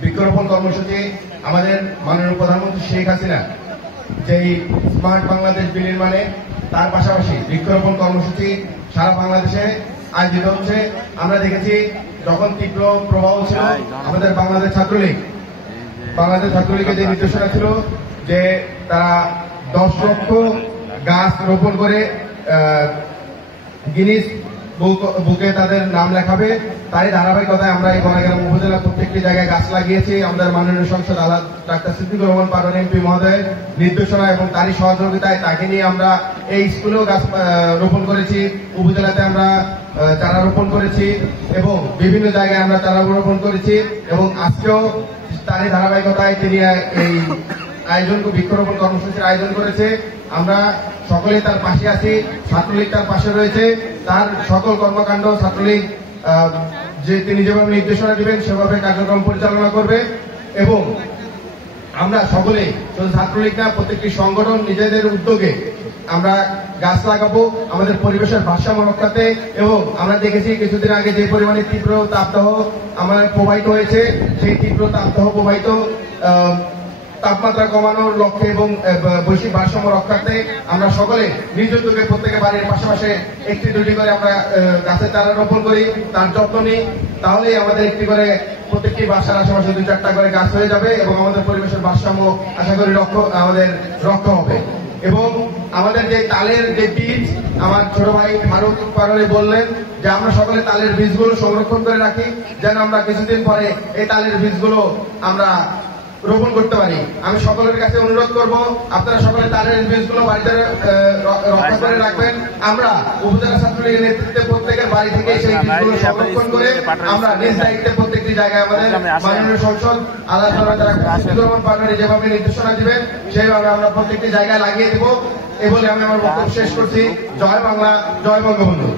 বৃক্ষরোপণ কর্মসূচি আমাদের মাননীয় প্রধানমন্ত্রী শেখ হাসিনা যেই স্মার্ট বাংলাদেশ বিনির্মাণে তার পাশাপাশি বৃক্ষরোপণ কর্মসূচি সারা বাংলাদেশে আয়োজিত হচ্ছে। আমরা দেখেছি যখন তীব্র প্রবাহ ছিল আমাদের বাংলাদেশ ছাত্রলীগের যে নির্দেশনা ছিল যে তারা 10 লক্ষ গাছ রোপণ করে গিনিস বুকে তাদের নাম লেখাবে। তাই ধারাবাহিকতায় আমরা এই বনাগ্রাম উপজেলা প্রত্যেকটি জায়গায় গাছ লাগিয়েছি। আমাদের মাননীয় সংসদ ডাক্তার সিদ্দিকুর রহমান পাটোয়ারি এমপি মহোদয়ের নির্দেশনা এবং তারই সহযোগিতায় তাকে নিয়ে আমরা এই স্কুলেও গাছ রোপণ করেছি, উপজেলাতে আমরা চারা রোপণ করেছি এবং বিভিন্ন জায়গায় আমরা চারা রোপণ করেছি এবং আজকেও তারই ধারাবাহিকতায় তিনি এই বৃক্ষরোপণ কর্মসূচির আয়োজন করেছে। আমরা সকলেই তার পাশে আছি, ছাত্রলীগ তার পাশে রয়েছে। তার সকল কর্মকাণ্ড ছাত্রলীগ যে তিনি যেভাবে নির্দেশনা দিবেন সেভাবে কার্যক্রম পরিচালনা করবে এবং আমরা সকলেই শুধু ছাত্রলীগ না, প্রত্যেকটি সংগঠন নিজেদের উদ্যোগে আমরা গাছ লাগাবো আমাদের পরিবেশের ভারসাম্য রক্ষাতে। এবং আমরা দেখেছি কিছুদিন আগে যে পরিমাণে তীব্র তাপদাহ আমাদের প্রবাহিত হয়েছে, সেই তীব্র তাপদাহ প্রবাহিত তাপমাত্রা কমানোর লক্ষ্যে এবং বৈশ্বিক ভারসাম্য রক্ষার্থে আমরা সকলে নিজ উদ্যোগে প্রত্যেকের বাড়ির পাশাপাশি একটি দুটি করে আমরা গাছের চারা রোপণ করি, তার যত্ন নিই। তাহলেই আমাদের একটি করে প্রত্যেকটি বাসার আশেপাশে 2-4টা করে গাছ হয়ে যাবে এবং আমাদের পরিবেশের ভারসাম্য আশা করি আমাদের রক্ষা হবে। এবং আমাদের যে তালের যে বীজ, আমার ছোট ভাই ফারুক পাটোয়ারি বললেন যে আমরা সকলে তালের বীজগুলো সংরক্ষণ করে রাখি, যেন আমরা কিছুদিন পরে এই তালের বীজগুলো আমরা রোপণ করতে পারি। আমি সকলের কাছে অনুরোধ করব আপনারা সকলে তালের বীজগুলো বাড়িতে রক্ষা করে রাখবেন। আমরা উপজেলা ছাত্রলীগের নেতৃত্বে প্রত্যেকের বাড়ি থেকে সেই বীজগুলো সংরক্ষণ করে আমরা নিজ দায়িত্বে প্রত্যেকটি জায়গায় আমাদের মাননীয় সংসদ রহমান পাটোয়ারি যেভাবে নির্দেশনা দিবেন সেইভাবে আমরা প্রত্যেকটি জায়গায় লাগিয়ে দেবো। এই বলে আমি আমার বক্তব্য শেষ করছি। জয় বাংলা, জয় বঙ্গবন্ধু।